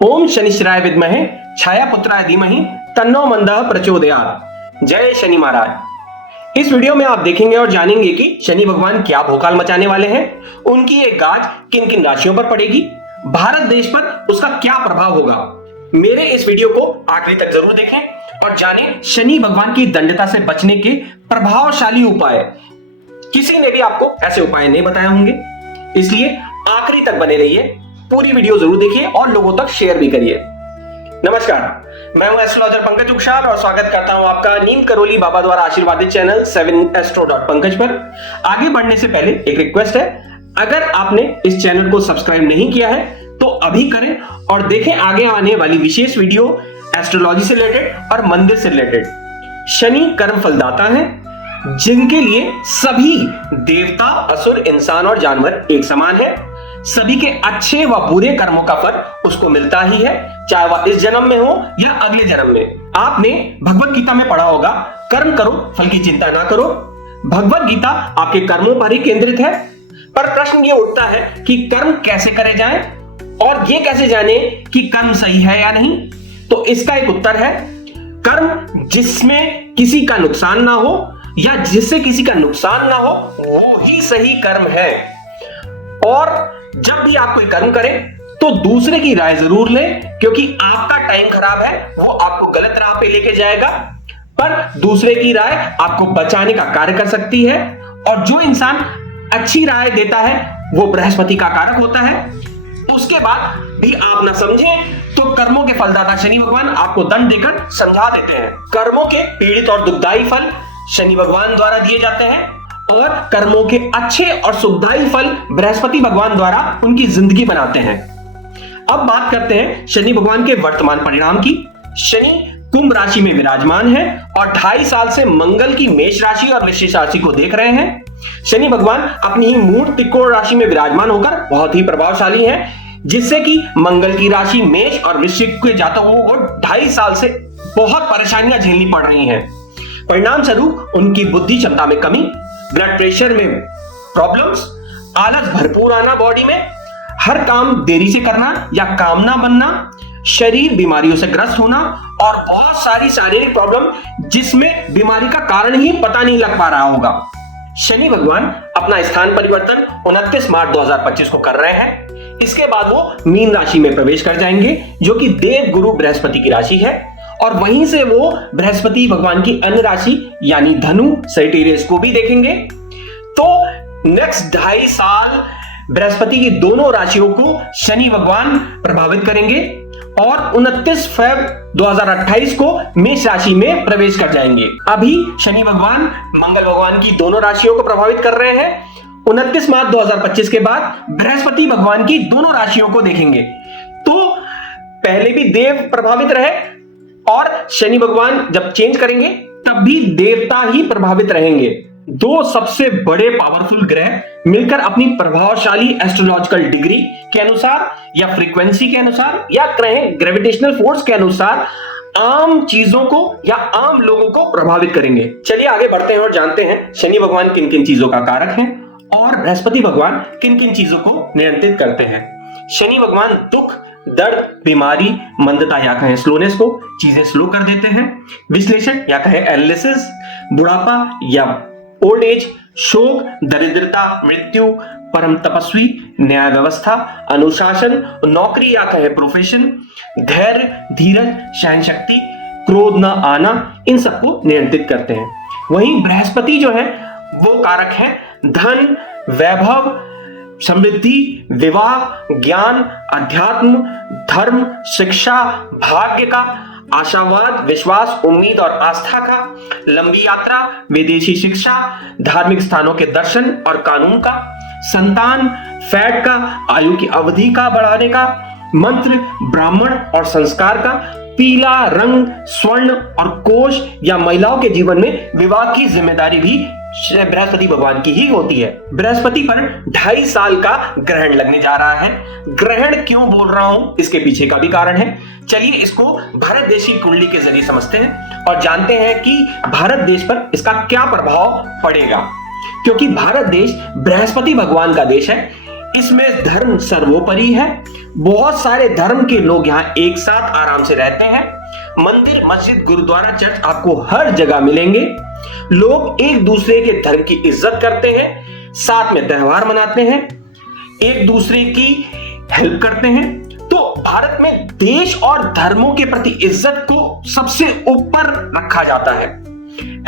ओम शनिश्चराय विद्महे छायापुत्राय धीमहि तन्नो मंदः प्रचोदयात्। जय शनि महाराज। इस वीडियो में आप देखेंगे और जानेंगे कि शनि भगवान क्या भोकाल मचाने वाले हैं, उनकी एक गाज किन किन राशियों पर पड़ेगी, भारत देश पर उसका क्या प्रभाव होगा। मेरे इस वीडियो को आखिरी तक जरूर देखें और जानें शनि भगवान की दंडता से बचने के प्रभावशाली उपाय। किसी ने भी आपको ऐसे उपाय नहीं बताए होंगे, इसलिए आखिरी तक बने रहिए, पूरी वीडियो जरूर देखिए और लोगों तक शेयर भी करिए। नमस्कार, मैं हूं एस्ट्रोलॉजर पंकज उक्षार और स्वागत करता हूं आपका नीम करोली बाबा द्वारा आशीर्वादित चैनल 7astro.pankaj पर। आगे बढ़ने से पहले एक रिक्वेस्ट है, अगर आपने इस चैनल को सब्सक्राइब नहीं किया है तो अभी करें और देखें आगे आने वाली विशेष वीडियो एस्ट्रोलॉजी से रिलेटेड और मंदिर से रिलेटेड। शनि कर्म फलदाता है, जिनके लिए सभी देवता, असुर, इंसान और जानवर एक समान है। सभी के अच्छे व बुरे कर्मों का फल उसको मिलता ही है, चाहे वह इस जन्म में हो या अगले जन्म में। आपने भगवत गीता में पढ़ा होगा, कर्म करो फल की चिंता ना करो। भगवत गीता आपके कर्मों पर ही केंद्रित है, पर प्रश्न ये उठता है कि कर्म कैसे करे जाएं और ये कैसे जाने कि कर्म सही है या नहीं। तो इसका एक उत्तर है, कर्म जिसमें किसी का नुकसान ना हो या जिससे किसी का नुकसान ना हो वो ही सही कर्म है। और जब भी आप कोई कर्म करें तो दूसरे की राय जरूर लें, क्योंकि आपका टाइम खराब है, वो आपको गलत राह पे लेके जाएगा, पर दूसरे की राय आपको बचाने का कार्य कर सकती है। और जो इंसान अच्छी राय देता है वो बृहस्पति का कारक होता है। उसके बाद भी आप ना समझें तो कर्मों के फलदाता शनि भगवान आपको दंड देकर समझा देते हैं। कर्मों के पीड़ित और दुखदायी फल शनि भगवान द्वारा दिए जाते हैं और कर्मों के अच्छे और सुखदायी फल बृहस्पति भगवान द्वारा उनकी जिंदगी बनाते हैं। अब बात करते हैं शनि भगवान के वर्तमान परिणाम की। शनि कुंभ राशि में विराजमान है और 2.5 साल से मंगल की मेष राशि और वृश्चिक राशि को देख रहे हैं। शनि भगवान अपनी ही मूल त्रिकोण राशि में विराजमान होकर बहुत ही प्रभावशाली है, जिससे कि मंगल की राशि मेष और वृश्चिक के जातकों को 2.5 साल से बहुत परेशानियां झेलनी पड़ रही हैं। परिणाम स्वरूप उनकी बुद्धि क्षमता में कमी, ब्लड प्रेशर में प्रॉब्लम्स, आलस भरपूर आना बॉडी में, हर काम देरी से करना या काम ना बनना, शरीर बीमारियों से ग्रस्त होना और बहुत सारी शारीरिक प्रॉब्लम जिसमें बीमारी का कारण ही पता नहीं लग पा रहा होगा। शनि भगवान अपना स्थान परिवर्तन 29 मार्च 2025 को कर रहे हैं। इसके बाद वो मीन राशि में प्रवेश कर जाएंगे, जो कि देव गुरु बृहस्पति की राशि है, और वहीं से वो बृहस्पति भगवान की अन्य राशि यानी धनु, सजिटेरियस को भी देखेंगे। तो नेक्स्ट 2.5 साल बृहस्पति की दोनों राशियों को शनि भगवान प्रभावित करेंगे और 29 फरवरी 2028 को मेष राशि में प्रवेश कर जाएंगे। अभी शनि भगवान मंगल भगवान की दोनों राशियों को प्रभावित कर रहे हैं। 29 मार्च 2025 के बाद बृहस्पति भगवान की दोनों राशियों को देखेंगे। तो पहले भी देव प्रभावित रहे और शनि भगवान जब चेंज करेंगे तब भी देवता ही प्रभावित रहेंगे। दो सबसे बड़े पावरफुल ग्रह मिलकर अपनी प्रभावशाली एस्ट्रोलॉजिकल डिग्री के अनुसार या फ्रीक्वेंसी के अनुसार या कहें ग्रेविटेशनल फोर्स के अनुसार आम चीजों को या आम लोगों को प्रभावित करेंगे। चलिए आगे बढ़ते हैं और जानते हैं शनि भगवान किन किन चीजों का कारक है और बृहस्पति भगवान किन किन चीजों को नियंत्रित करते हैं। शनि भगवान दुख, दर्द, बीमारी, मंदता या कहें स्लोनेस को चीजें स्लो कर देते हैं। विश्लेषण या कहें एनालिसिस, बुढ़ापा या ओल्ड एज, शोक, दरिद्रता, मृत्यु, परम तपस्वी, न्याय व्यवस्था, अनुशासन, नौकरी या कहें प्रोफेशन, धैर्य, धीरज, सहन शक्ति, क्रोध न आना, इन सबको नियंत्रित करते हैं। वहीं बृहस्पति जो है वो कारक है धन, वैभव, समृद्धि, विवाह, ज्ञान, अध्यात्म, धर्म, शिक्षा, भाग्य का, आशावाद, विश्वास, उम्मीद और आस्था का, लंबी यात्रा, विदेशी शिक्षा, धार्मिक स्थानों के दर्शन और कानून का, संतान, फैट का, आयु की अवधि का बढ़ाने का, मंत्र, ब्राह्मण और संस्कार का, पीला रंग, स्वर्ण और कोष या महिलाओं के जीवन में विवाह की जिम्मेदारी भी बृहस्पति भगवान की ही होती है। बृहस्पति पर 2.5 साल का ग्रहण लगने जा रहा है। ग्रहण क्यों बोल रहा हूं, इसके पीछे का भी कारण है। चलिए इसको भारत देश की कुंडली के जरिए समझते हैं और जानते हैं कि भारत देश पर इसका क्या प्रभाव पड़ेगा। क्योंकि भारत देश बृहस्पति भगवान का देश है, इसमें धर्म सर्वोपरि है। बहुत सारे धर्म के लोग यहाँ एक साथ आराम से रहते हैं। मंदिर, मस्जिद, गुरुद्वारा, चर्च आपको हर जगह मिलेंगे। लोग एक दूसरे के धर्म की इज्जत करते हैं, साथ में त्योहार मनाते हैं, एक दूसरे की हेल्प करते हैं। तो भारत में देश और धर्मों के प्रति इज्जत को सबसे ऊपर रखा जाता है।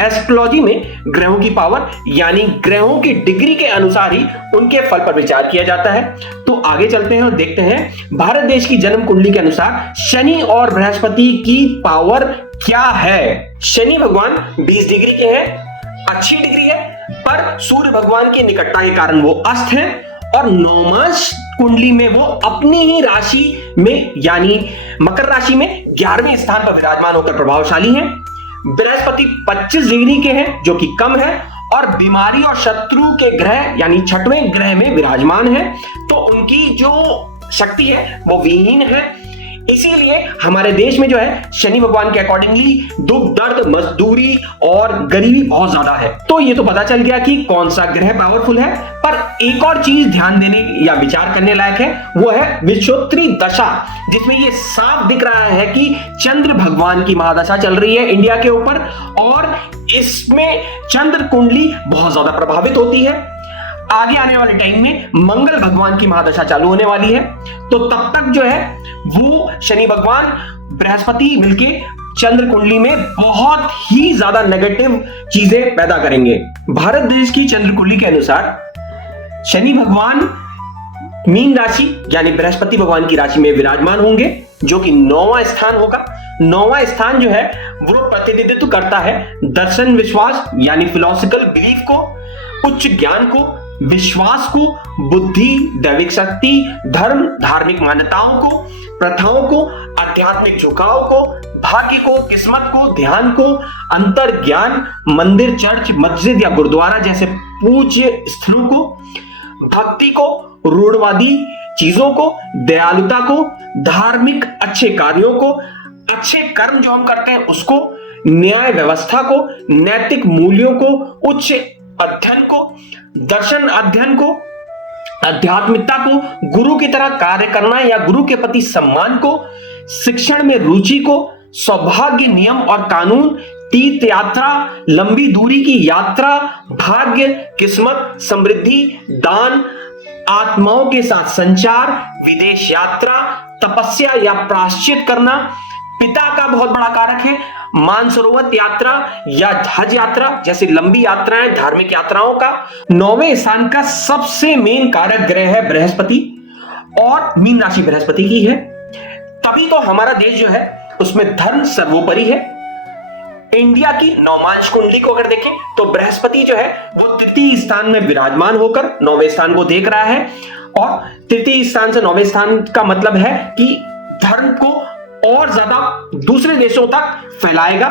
एस्ट्रोलॉजी में ग्रहों की पावर यानी ग्रहों की डिग्री के अनुसार ही उनके फल पर विचार किया जाता है। तो आगे चलते हैं और देखते हैं भारत देश की जन्म कुंडली के अनुसार शनि और बृहस्पति की पावर क्या है। शनि भगवान 20 डिग्री के हैं, अच्छी डिग्री है, पर सूर्य भगवान की निकटता के कारण वो अस्त है और नवमांश कुंडली में वो अपनी ही राशि में यानी मकर राशि में 11वें स्थान पर विराजमान होकर प्रभावशाली हैं। बृहस्पति 25 डिग्री के हैं जो कि कम है और बीमारी और शत्रु के ग्रह यानी 6वें ग्रह में विराजमान है, तो उनकी जो शक्ति है वो विहीन है। इसीलिए हमारे देश में जो है शनि भगवान के अकॉर्डिंगली दुख, दर्द, मजदूरी और गरीबी बहुत ज्यादा है। तो ये तो पता चल गया कि कौन सा ग्रह पावरफुल है, पर एक और चीज ध्यान देने या विचार करने लायक है, वो है विषुवक्री दशा, जिसमें ये साफ दिख रहा है कि चंद्र भगवान की महादशा चल रही है इंडिया के ऊपर और इसमें चंद्र कुंडली बहुत ज्यादा प्रभावित होती है। आगे आने वाले टाइम में मंगल भगवान की महादशा चालू होने वाली है, तो तब तक जो है वो शनि भगवान, बृहस्पति मिलके चंद्र कुंडली में बहुत ही ज्यादा नेगेटिव चीजें पैदा करेंगे। भारत देश की चंद्र कुंडली के अनुसार शनि भगवान मीन राशि यानी बृहस्पति भगवान की राशि में विराजमान होंगे, जो कि 9वां स्थान होगा। 9वां स्थान जो है वो प्रतिनिधित्व करता है दर्शन विश्वास यानी फिलोसफिकल बिलीफ को, उच्च ज्ञान को, विश्वास को, बुद्धि, दैविक शक्ति, धर्म, धार्मिक मान्यताओं को, प्रथाओं को, आध्यात्मिक झुकाव को, भाग्य को, किस्मत को, ध्यान को, अंतर ज्ञान, मंदिर, चर्च, मस्जिद या गुरुद्वारा जैसे पूज्य स्थलों को, भक्ति को, रूढ़वादी चीजों को, दयालुता को, धार्मिक अच्छे कार्यों को, अच्छे कर्म जो हम करते हैं उसको, न्याय व्यवस्था को, नैतिक मूल्यों को, उच्च अध्ययन को, दर्शन अध्ययन को, आध्यात्मिकता को, गुरु की तरह कार्य करना या गुरु के प्रति सम्मान को, शिक्षण में रुचि को, सौभाग्य, नियम और कानून, तीर्थ यात्रा, लंबी दूरी की यात्रा, भाग्य, किस्मत, समृद्धि, दान, आत्माओं के साथ संचार, विदेश यात्रा, तपस्या या प्रायश्चित करना, पिता का बहुत बड़ा कारक है, मानसरोवर यात्रा या हज यात्रा जैसी लंबी यात्राएं, धार्मिक यात्राओं का। 9वें स्थान का सबसे मेन कारक ग्रह है बृहस्पति और मीन राशि बृहस्पति की है, तभी तो हमारा देश जो है उसमें धर्म सर्वोपरि है। इंडिया की नवमांश कुंडली को अगर देखें तो बृहस्पति जो है वो तृतीय स्थान में विराजमान होकर 9वें स्थान को देख रहा है और तृतीय स्थान से 9वें स्थान का मतलब है कि धर्म को और ज्यादा दूसरे देशों तक फैलाएगा।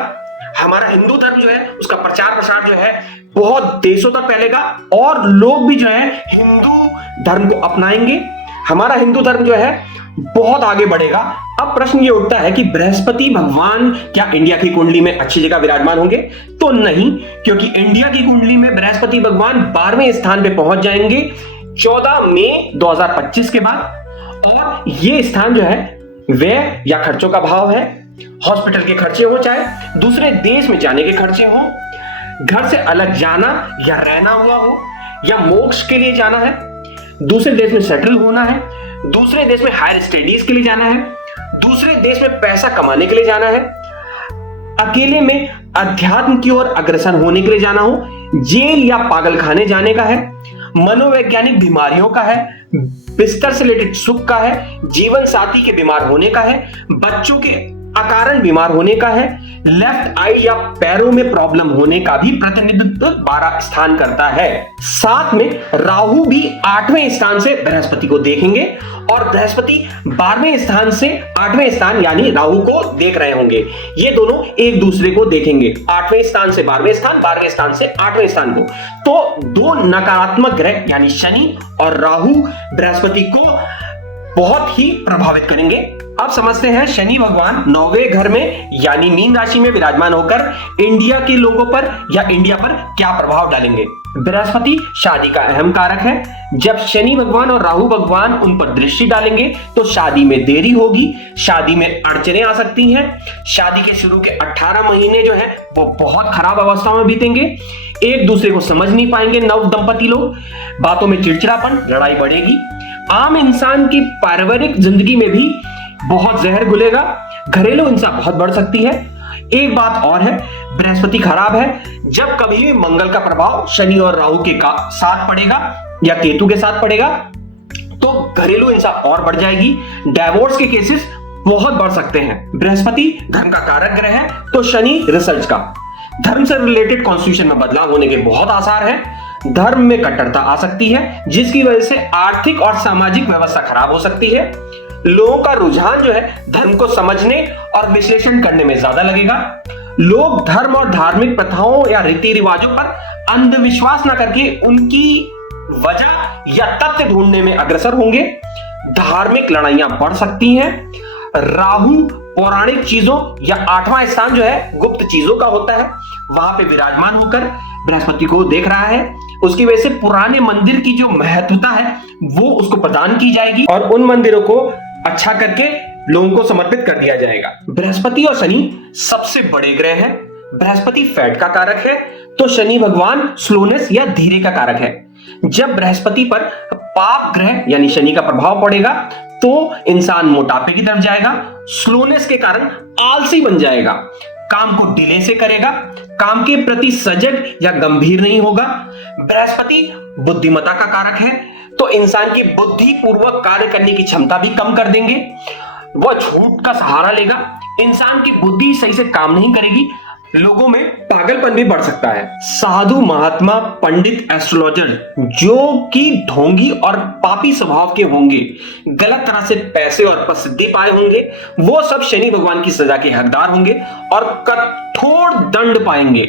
हमारा हिंदू धर्म जो है उसका प्रचार प्रसार जो है बहुत देशों तक फैलेगा और लोग भी जो है हिंदू धर्म को अपनाएंगे। हमारा हिंदू धर्म जो है बहुत आगे बढ़ेगा। अब प्रश्न ये उठता है कि बृहस्पति भगवान क्या इंडिया की कुंडली में अच्छी जगह विराजमान होंगे? तो नहीं, क्योंकि इंडिया की कुंडली में बृहस्पति भगवान 12वें स्थान पे पहुंच जाएंगे 14 मई 2025 के बाद। और ये स्थान जो है व्यय या खर्चों का भाव है। हॉस्पिटल के खर्चे हो, चाहे दूसरे देश में जाने के खर्चे हो, घर से अलग जाना या रहना हुआ हो, या मोक्ष के लिए जाना है, दूसरे देश में सेटल होना है, दूसरे देश में हायर स्टडीज के लिए जाना है, दूसरे देश में पैसा कमाने के लिए जाना है, अकेले में अध्यात्म की ओर अग्रसर होने के लिए जाना हो, जेल या पागलखाने जाने का है, मनोवैज्ञानिक बीमारियों का है, बिस्तर से रिलेटेड सुख का है, जीवन साथी के बीमार होने का है, बच्चों के अकारण बीमार होने का है, लेफ्ट आई या पैरों में प्रॉब्लम होने का भी प्रतिनिधित्व 12 स्थान करता है। साथ में राहु भी 8वें स्थान से बृहस्पति को देखेंगे और बृहस्पति 12वें स्थान से 8वें स्थान यानी राहु को देख रहे होंगे। ये दोनों एक दूसरे को देखेंगे, 8वें स्थान से 12वें स्थान, 12वें स्थान से 8वें स्थान को। तो दो नकारात्मक ग्रह यानी शनि और राहु बृहस्पति को बहुत ही प्रभावित करेंगे। अब समझते हैं शनि भगवान 9वें घर में यानी मीन राशि में विराजमान होकर इंडिया के लोगों पर या इंडिया पर क्या प्रभाव डालेंगे। बृहस्पति शादी का अहम कारक है। जब शनि भगवान और राहु भगवान उन पर दृष्टि डालेंगे तो शादी में देरी होगी, शादी में अड़चने आ सकती हैं। शादी के शुरू के 18 महीने जो है वो बहुत खराब अवस्था में बीतेंगे। एक दूसरे को समझ नहीं पाएंगे नव दंपति लोग, बातों में चिड़चिड़ापन, लड़ाई बढ़ेगी। आम इंसान की पारिवारिक जिंदगी में भी बहुत जहर घुलेगा, घरेलू हिंसा बहुत बढ़ सकती है। एक बात और है, बृहस्पति खराब है। जब कभी भी मंगल का प्रभाव शनि और राहु के साथ पड़ेगा या केतु के साथ पड़ेगा तो घरेलू हिंसा और बढ़ जाएगी, डाइवोर्स के केसेस बहुत बढ़ सकते हैं। बृहस्पति धर्म का कारक ग्रह है तो शनि रिसर्च का। धर्म से रिलेटेड कॉन्स्टिट्यूशन में बदलाव होने के बहुत आसार हैं। धर्म में कट्टरता आ सकती है जिसकी वजह से आर्थिक और सामाजिक व्यवस्था खराब हो सकती है। लोगों का रुझान जो है धर्म को समझने और विश्लेषण करने में ज्यादा लगेगा। लोग धर्म और धार्मिक प्रथाओं या रीति रिवाजों पर अंधविश्वास ना करके उनकी वजह या तथ्य ढूंढने में अग्रसर होंगे। धार्मिक लड़ाइयां बढ़ सकती हैं। राहु पौराणिक चीजों या 8वां स्थान जो है गुप्त चीजों का होता है, वहां पे विराजमान होकर बृहस्पति को देख रहा है। उसकी वजह से पुराने मंदिर की जो महत्वता है वो उसको प्रदान की जाएगी और उन मंदिरों को अच्छा करके लोगों को समर्पित कर दिया जाएगा। बृहस्पति और शनि सबसे बड़े ग्रह हैं। बृहस्पति फैट का कारक है तो शनि भगवान स्लोनेस या धीरे का कारक है। जब बृहस्पति पर पाप ग्रह यानी शनि का प्रभाव पड़ेगा तो इंसान मोटापे की तरफ जाएगा, स्लोनेस के कारण आलसी बन जाएगा, काम को डिले से करेगा, काम के प्रति सजग या गंभीर नहीं होगा। बृहस्पति बुद्धिमत्ता का कारक है तो इंसान की बुद्धि पूर्वक कार्य करने की क्षमता भी कम कर देंगे। वह झूठ का सहारा लेगा, इंसान की बुद्धि सही से काम नहीं करेगी, लोगों में पागलपन भी बढ़ सकता है। साधु महात्मा पंडित एस्ट्रोलॉजर जो कि ढोंगी और पापी स्वभाव के होंगे, गलत तरह से पैसे और प्रसिद्धि पाए होंगे, वो सब शनि भगवान की सजा के हकदार होंगे और कठोर दंड पाएंगे।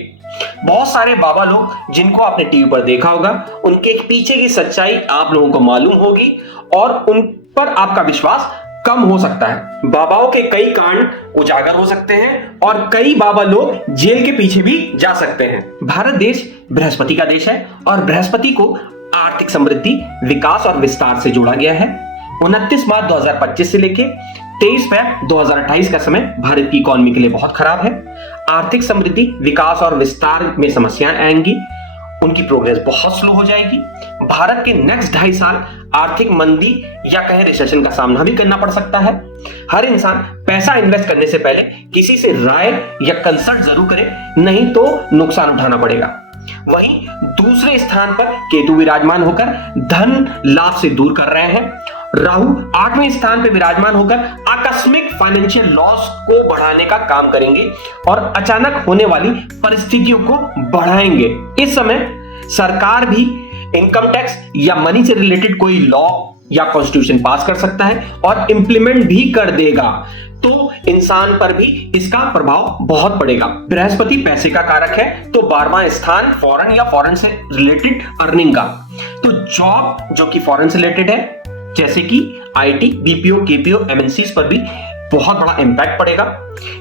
बहुत सारे बाबा लोग जिनको आपने टीवी पर देखा होगा, उनके पीछे की सच्चाई आप लोगों को मालूम होगी और उन पर आपका विश्वास कम हो सकता है। बाबाओं के कई कांड उजागर हो सकते हैं और कई बाबा लोग जेल के पीछे भी जा सकते हैं। भारत देश बृहस्पति का देश है और बृहस्पति को आर्थिक समृद्धि, विकास और विस्तार से जोड़ा गया है। 29 मार्च 2025 से लेके 23 फरवरी 2028 का समय भारत की इकोनॉमी के लिए बहुत खराब है। आर्थिक समृद्धि, विकास और विस्तार में समस्याएं आएंगी, उनकी प्रोग्रेस बहुत स्लो हो जाएगी। भारत के नेक्स्ट 2.5 साल आर्थिक मंदी या कहें रिसेशन का सामना भी करना पड़ सकता है। हर इंसान पैसा इन्वेस्ट करने से पहले किसी से राय या कंसल्ट जरूर करे, नहीं तो नुकसान उठाना पड़ेगा। वहीं दूसरे स्थान पर केतु विराजमान होकर धन लाभ से दूर कर रहे हैं। राहु 8वें स्थान पर विराजमान होकर आकस्मिक फाइनेंशियल लॉस को बढ़ाने का काम करेंगे और अचानक होने वाली परिस्थितियों को बढ़ाएंगे। इस समय सरकार भी इनकम टैक्स या मनी से रिलेटेड कोई लॉ या कॉन्स्टिट्यूशन पास कर सकता है और इंप्लीमेंट भी कर देगा, तो इंसान पर भी इसका प्रभाव बहुत पड़ेगा। बृहस्पति पैसे का कारक है तो 12वां स्थान फॉरेन या फॉरेन से रिलेटेड अर्निंग का, तो जॉब जो कि फॉरेन से रिलेटेड है जैसे कि आईटी, बीपीओ, केपीओ, एमएनसीज पर भी बहुत बड़ा इंपैक्ट पड़ेगा।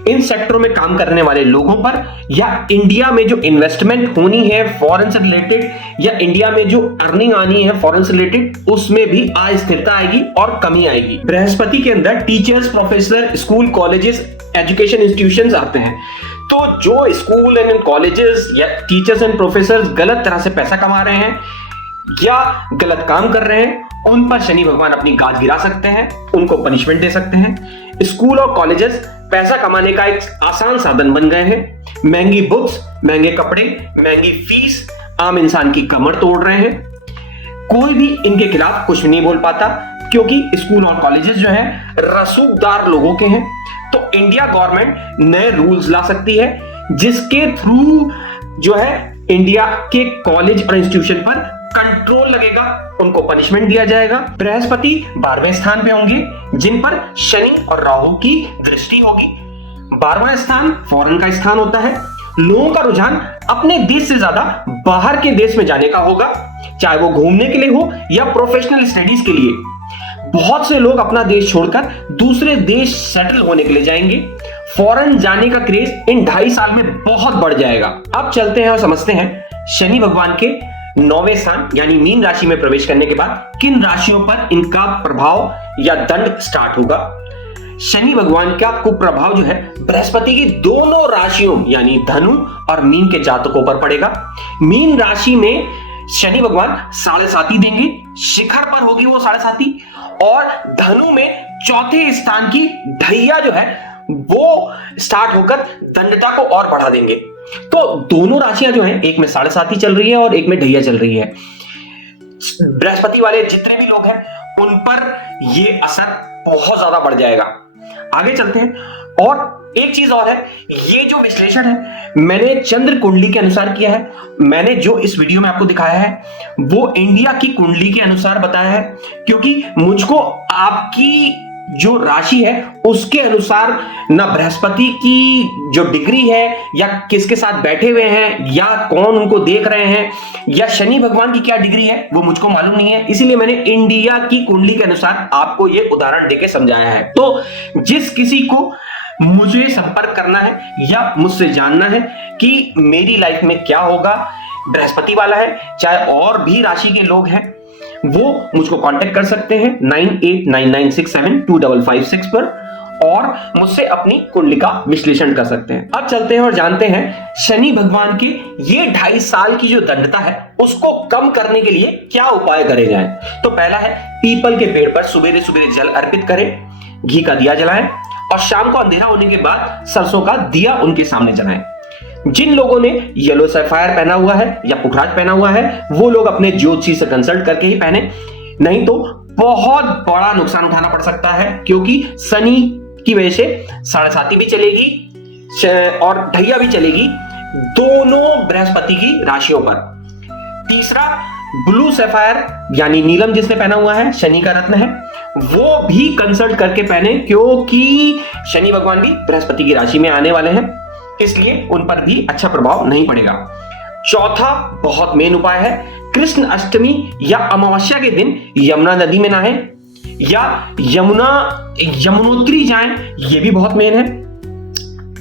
इन सेक्टरों में काम करने वाले लोगों पर या इंडिया में जो इन्वेस्टमेंट होनी है फॉरेन से रिलेटेड या इंडिया में जो अर्निंग आनी है फॉरेन से रिलेटेड, उसमें भी अस्थिरता आएगी और कमी आएगी। बृहस्पति के अंदर teachers, professor, school, colleges, education institutions आते हैं, तो जो स्कूल एंड कॉलेजेस या टीचर्स एंड प्रोफेसर गलत तरह से पैसा कमा रहे हैं या गलत काम कर रहे हैं, उन पर शनि भगवान अपनी गाज गिरा सकते हैं, उनको पनिशमेंट दे सकते हैं। स्कूल और कॉलेजेस पैसा कमाने का एक आसान साधन बन गए हैं। महंगी बुक्स, महंगे कपड़े, महंगी फीस आम इंसान की कमर तोड़ रहे हैं। कोई भी इनके खिलाफ कुछ नहीं बोल पाता क्योंकि स्कूल और कॉलेजेस जो हैं रसूखदार लोगों के हैं। तो इंडिया गवर्नमेंट नए रूल्स ला सकती है जिसके थ्रू जो है इंडिया के कॉलेज और इंस्टीट्यूशन पर कंट्रोल लगेगा, उनको पनिशमेंट दिया जाएगा। बृहस्पति 12वें स्थान पे होंगे जिन पर शनि और राहु की दृष्टि होगी। 12वां स्थान फॉरेन का स्थान होता है। लोगों का रुझान अपने देश से ज्यादा बाहर के देश में जाने का होगा, चाहे वो घूमने के लिए हो या प्रोफेशनल स्टडीज के लिए। बहुत से लोग अपना देश छोड़कर दूसरे देश सेटल होने के लिए जाएंगे। फॉरेन जाने का क्रेज इन 2.5 साल में बहुत बढ़ जाएगा। अब चलते हैं और समझते हैं शनि भगवान के 9वें स्थान यानी मीन राशि में प्रवेश करने के बाद किन राशियों पर इनका प्रभाव या दंड स्टार्ट होगा। शनि भगवान का कुप्रभाव जो है बृहस्पति की दोनों राशियों यानी धनु और मीन के जातकों पर पड़ेगा। मीन राशि में शनि भगवान 7.5 देंगे, शिखर पर होगी वो 7.5, और धनु में चौथे स्थान की ढैया जो है वो स्टार्ट होकर दंडता को और बढ़ा देंगे। तो दोनों राशियां जो हैं, एक में 7.5 चल रही है और एक में ढैया चल रही है। बृहस्पति वाले जितने भी लोग हैं उन पर ये असर बहुत ज्यादा बढ़ जाएगा। आगे चलते हैं। और एक चीज और है, ये जो विश्लेषण है मैंने चंद्र कुंडली के अनुसार किया है। मैंने जो इस वीडियो में आपको दिखाया है वो इंडिया की कुंडली के अनुसार बताया है, क्योंकि मुझको आपकी जो राशि है उसके अनुसार ना बृहस्पति की जो डिग्री है या किसके साथ बैठे हुए हैं या कौन उनको देख रहे हैं या शनि भगवान की क्या डिग्री है वो मुझको मालूम नहीं है, इसीलिए मैंने इंडिया की कुंडली के अनुसार आपको ये उदाहरण देके समझाया है। तो जिस किसी को मुझे संपर्क करना है या मुझसे जानना है कि मेरी लाइफ में क्या होगा, बृहस्पति वाला है चाहे और भी राशि के लोग हैं, वो मुझको कांटेक्ट कर सकते हैं 9899672556 पर और मुझसे अपनी कुंडली का विश्लेषण कर सकते हैं। अब चलते हैं और जानते हैं शनि भगवान के ये 2.5 साल की जो दंडता है उसको कम करने के लिए क्या उपाय करे जाएं। तो पहला है पीपल के पेड़ पर सुबेरे सुबेरे जल अर्पित करें, घी का दिया जलाएं और शाम को अंधेरा होने के बाद सरसों का दिया उनके सामने जलाएं। जिन लोगों ने येलो सैफायर पहना हुआ है या पुखराज पहना हुआ है वो लोग अपने ज्योतिषी से कंसल्ट करके ही पहने, नहीं तो बहुत बड़ा नुकसान उठाना पड़ सकता है, क्योंकि शनि की वजह से 7.5 भी चलेगी और ढैया भी चलेगी दोनों बृहस्पति की राशियों पर। तीसरा, ब्लू सैफायर यानी नीलम जिसने पहना हुआ है, शनि का रत्न है, वो भी कंसल्ट करके पहने, क्योंकि शनि भगवान भी बृहस्पति की राशि में आने वाले हैं, इसलिए उन पर भी अच्छा प्रभाव नहीं पड़ेगा। चौथा बहुत मेन उपाय है, कृष्ण अष्टमी या अमावस्या के दिन यमुना नदी में नहाएं या यमुनोत्री जाएं, ये भी बहुत मेन है।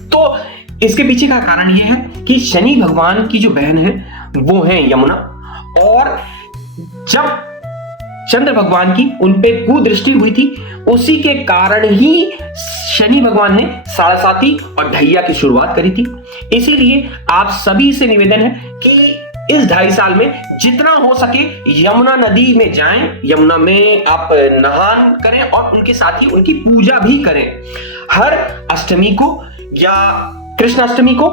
तो इसके पीछे का कारण यह है कि शनि भगवान की जो बहन है वो है यमुना, और जब चंद्र भगवान की उनपे कुदृष्टि हुई थी उसी के कारण ही शनि भगवान ने 7.5 और ढैया की शुरुआत करी थी। इसीलिए आप सभी से निवेदन है कि इस 2.5 साल में जितना हो सके यमुना नदी में जाएं, यमुना में आप नहान करें और उनके साथ ही उनकी पूजा भी करें हर अष्टमी को या कृष्ण अष्टमी को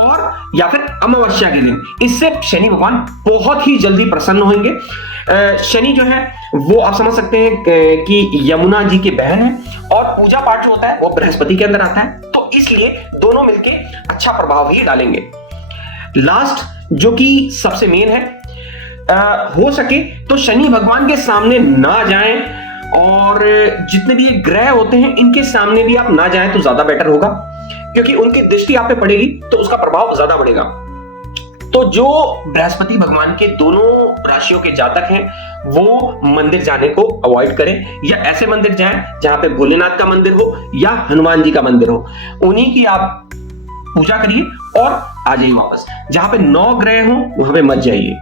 और या फिर अमावस्या के दिन। इससे शनि भगवान बहुत ही जल्दी प्रसन्न होंगे। शनि जो है वो आप समझ सकते हैं कि यमुना जी की बहन है और पूजा पाठ जो होता है वो बृहस्पति के अंदर आता है, तो इसलिए दोनों मिलके अच्छा प्रभाव ही डालेंगे। लास्ट जो कि सबसे मेन है, हो सके तो शनि भगवान के सामने ना जाएं और जितने भी ये ग्रह होते हैं इनके सामने भी आप ना जाएं तो ज्यादा बेटर होगा, क्योंकि उनकी दृष्टि आप पे पड़ेगी तो उसका प्रभाव ज्यादा बढ़ेगा। तो जो बृहस्पति भगवान के दोनों राशियों के जातक हैं वो मंदिर जाने को अवॉइड करें या ऐसे मंदिर जाएं जहां पे भोलेनाथ का मंदिर हो या हनुमान जी का मंदिर हो, उन्हीं की आप पूजा करिए और आ जाइए वापस। जहां पे 9 ग्रह हो वहां पे मत जाइए।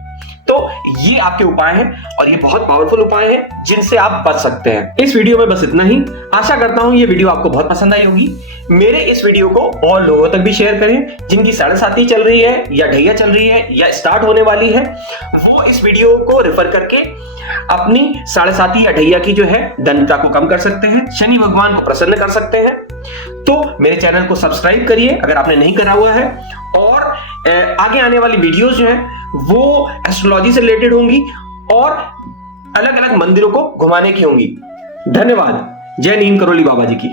तो ये आपके उपाय हैं और ये बहुत पावरफुल उपाय हैं जिनसे आप बच सकते हैं। इस वीडियो में बस इतना ही। आशा करता हूं ये वीडियो आपको बहुत पसंद आई होगी। मेरे इस वीडियो को और लोगों तक भी शेयर करें जिनकी 7.5 चल रही है या ढैया चल रही है या स्टार्ट होने वाली है, वो इस वीडियो को रेफर करके अपनी 7.5 या ढैया की जो है दंडता को कम कर सकते हैं, शनि भगवान को प्रसन्न कर सकते हैं। तो मेरे चैनल को सब्सक्राइब करिए अगर आपने नहीं करा हुआ है, और आगे आने वाली वीडियोस जो हैं वो एस्ट्रोलॉजी से रिलेटेड होंगी और अलग अलग मंदिरों को घुमाने की होंगी। धन्यवाद। जय नीम करोली बाबा जी की।